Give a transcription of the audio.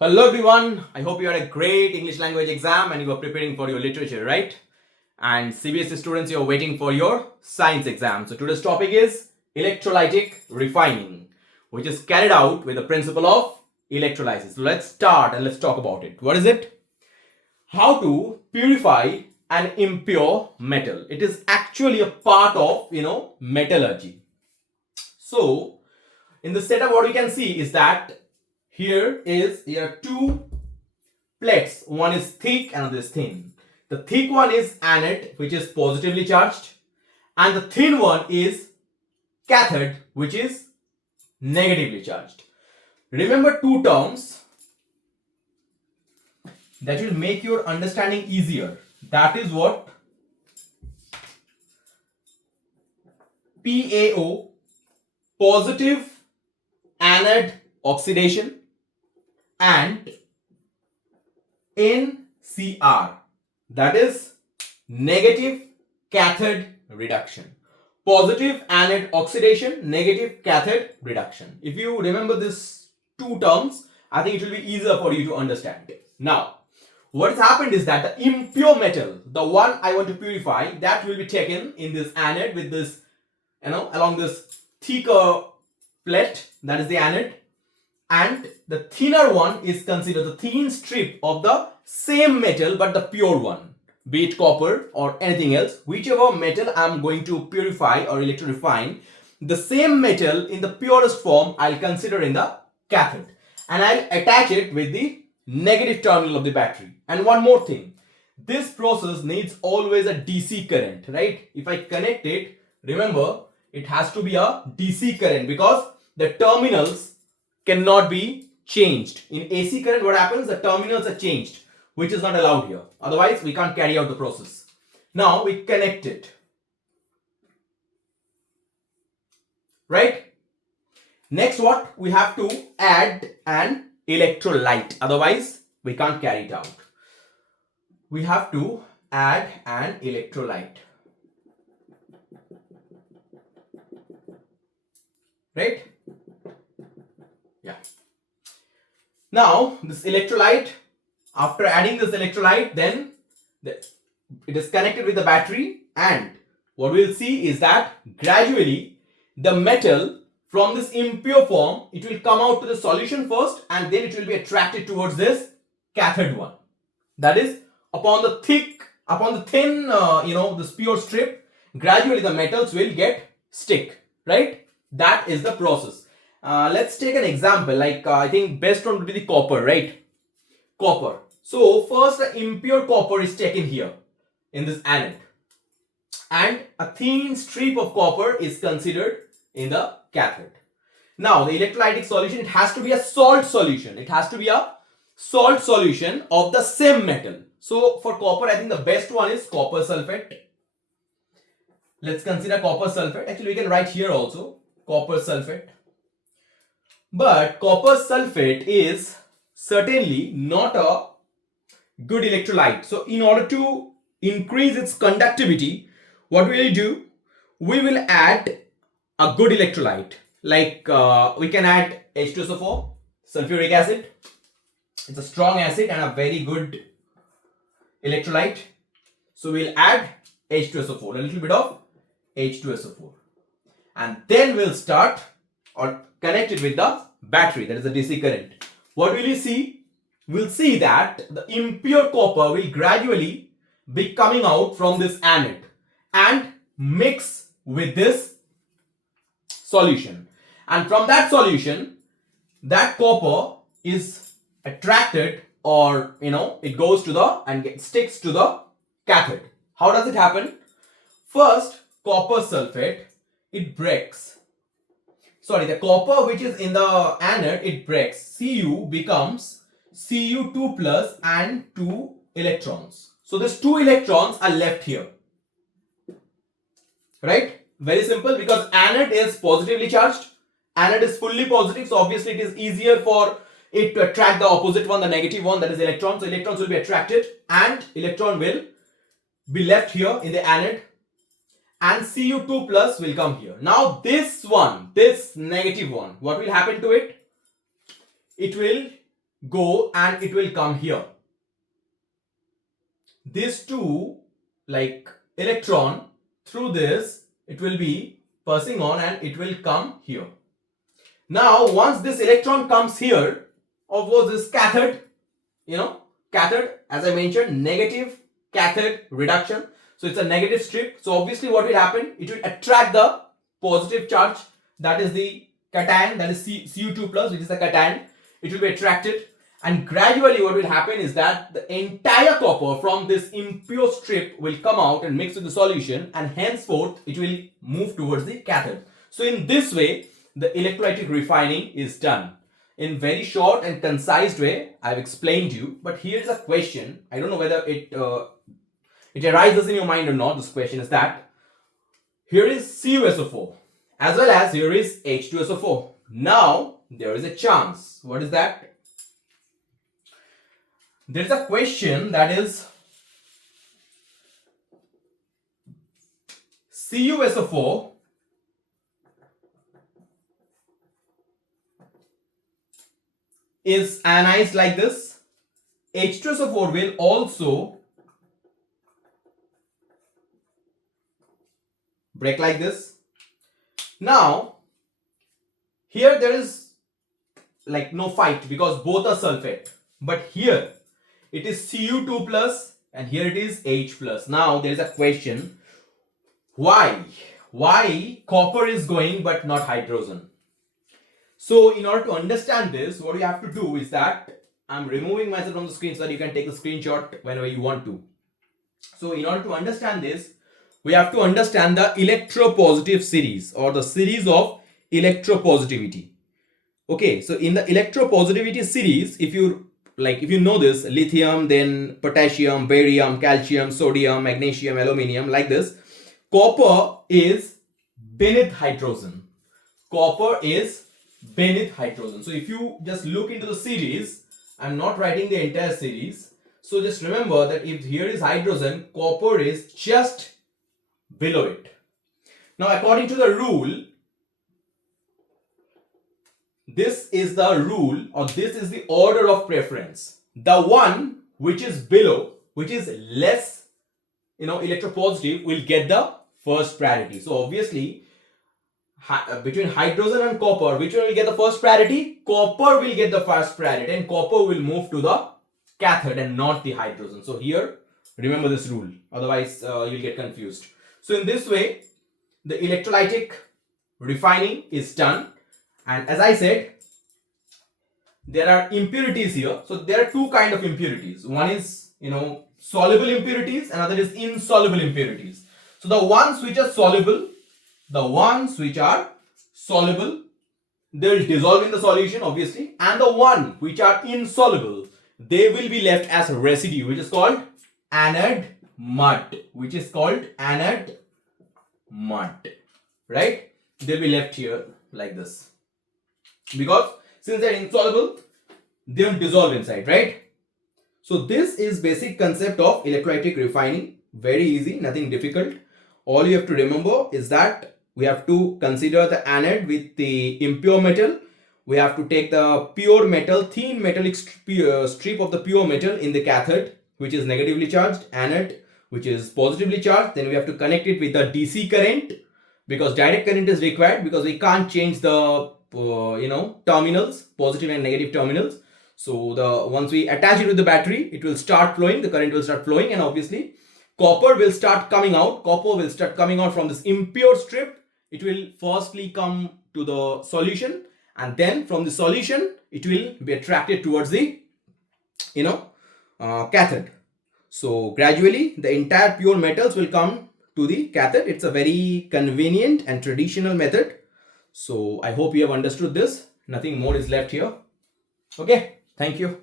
Hello everyone, I hope you had a great English language exam and you are preparing for your literature, right? And CBSE students, you are waiting for your science exam. So today's topic is electrolytic refining, which is carried out with the principle of electrolysis. So let's start and let's talk about it. What is it? How to purify an impure metal. It is actually a part of, metallurgy. So in the setup, what we can see is that here are two plates. One is thick, another is thin. The thick one is anode, which is positively charged, and the thin one is cathode, which is negatively charged. Remember two terms that will make your understanding easier. That is what PAO, positive anode oxidation, and NCR, that is negative cathode reduction. Positive anode oxidation, negative cathode reduction. If you remember these two terms, I think it will be easier for you to understand. Now, what has happened is that the impure metal, the one I want to purify, that will be taken in this anode with this, along this thicker plate, that is the anode, and the thinner one is considered the thin strip of the same metal but the pure one, be it copper or anything else, whichever metal I'm going to purify or electro-refine, the same metal in the purest form I'll consider in the cathode, and I'll attach it with the negative terminal of the battery. And one more thing, this process needs always a DC current, right? If I connect it, remember it has to be a DC current because the terminals cannot be changed. In AC current, what happens? The terminals are changed, which is not allowed here. Otherwise, we can't carry out the process. Now we connect it. Right? Next, what? We have to add an electrolyte. Otherwise, we can't carry it out. We have to add an electrolyte. Right? Yeah. Now this electrolyte, after adding this electrolyte, then it is connected with the battery, and what we'll see is that gradually the metal from this impure form, it will come out to the solution first, and then it will be attracted towards this cathode one. That is, upon the thin this pure strip, gradually the metals will get stick, right? That is the process. Let's take an example, like I think best one would be the copper, right? Copper. So first the impure copper is taken here in this anode, and a thin strip of copper is considered in the cathode. Now the electrolytic solution, it has to be a salt solution. It has to be a salt solution of the same metal. So for copper, I think the best one is copper sulfate. Let's consider copper sulfate. Actually, we can write here also copper sulfate. But copper sulfate is certainly not a good electrolyte. So in order to increase its conductivity, what will we do? We will add a good electrolyte. Like we can add H2SO4, sulfuric acid. It's a strong acid and a very good electrolyte. So we'll add H2SO4, a little bit of H2SO4. And then we'll start or connect it with the battery, that is the DC current. What will you see? We'll see that the impure copper will gradually be coming out from this anode and mix with this solution. And from that solution, that copper is attracted, or it goes to the and sticks to the cathode. How does it happen? First, copper sulfate, it breaks. Sorry, the copper which is in the anode, it breaks. Cu becomes Cu2 plus and 2 electrons. So these 2 electrons are left here. Right? Very simple, because anode is positively charged. Anode is fully positive, so obviously it is easier for it to attract the opposite one, the negative one, that is electrons. So electrons will be attracted and electron will be left here in the anode, and Cu2 plus will come here. Now this one, this negative one, what will happen to it? It will go and it will come here. These two, like electron, through this it will be passing on and it will come here. Now once this electron comes here, of course this cathode, cathode, as I mentioned, negative cathode reduction. So it's a negative strip. So obviously what will happen? It will attract the positive charge, that is the cation, that is Cu2 plus, which is the cation. It will be attracted, and gradually what will happen is that the entire copper from this impure strip will come out and mix with the solution, and henceforth it will move towards the cathode. So in this way the electrolytic refining is done. In very short and concise way I've explained you, but here's a question. I don't know whether it arises in your mind or not. This question is that here is CuSO4 as well as here is H2SO4. Now there is a chance. What is that? There is a question that is CuSO4 is ionized like this. H2SO4 will also break like this. Now here there is like no fight because both are sulfate, but here it is Cu2 plus and here it is H plus. Now there is a question, why copper is going but not hydrogen? So in order to understand this, what you have to do is that I'm removing myself from the screen so that you can take a screenshot whenever you want to. So in order to understand this, we have to understand the electropositive series or the series of electropositivity. Okay, so in the electropositivity series, if you know this, lithium, then potassium, barium, calcium, sodium, magnesium, aluminium, like this, copper is beneath hydrogen. Copper is beneath hydrogen. So if you just look into the series, I'm not writing the entire series. So just remember that if here is hydrogen, copper is just below it. Now according to the rule, this is the rule, or this is the order of preference. The one which is below, which is less electropositive, will get the first priority. So obviously between hydrogen and copper, which one will get the first priority? Copper will get the first priority, and copper will move to the cathode and not the hydrogen. So here remember this rule, otherwise you'll get confused. So in this way the electrolytic refining is done. And as I said, there are impurities here. So there are two kinds of impurities. One is soluble impurities, another is insoluble impurities. So the ones which are soluble, they will dissolve in the solution obviously, and the one which are insoluble, they will be left as residue, which is called anode mud, right? They'll be left here like this, because since they're insoluble, they don't dissolve inside, right? So this is basic concept of electrolytic refining. Very easy, nothing difficult. All you have to remember is that we have to consider the anode with the impure metal. We have to take the pure metal, thin metallic strip of the pure metal in the cathode, which is negatively charged, anode, which is positively charged. Then we have to connect it with the DC current, because direct current is required, because we can't change the terminals, positive and negative terminals. So once we attach it with the battery, it will start flowing, the current will start flowing, and obviously copper will start coming out. From this impure strip. It will firstly come to the solution, and then from the solution it will be attracted towards the cathode. So gradually the entire pure metals will come to the cathode. It's a very convenient and traditional method. So I hope you have understood this. Nothing more is left here. Okay, thank you.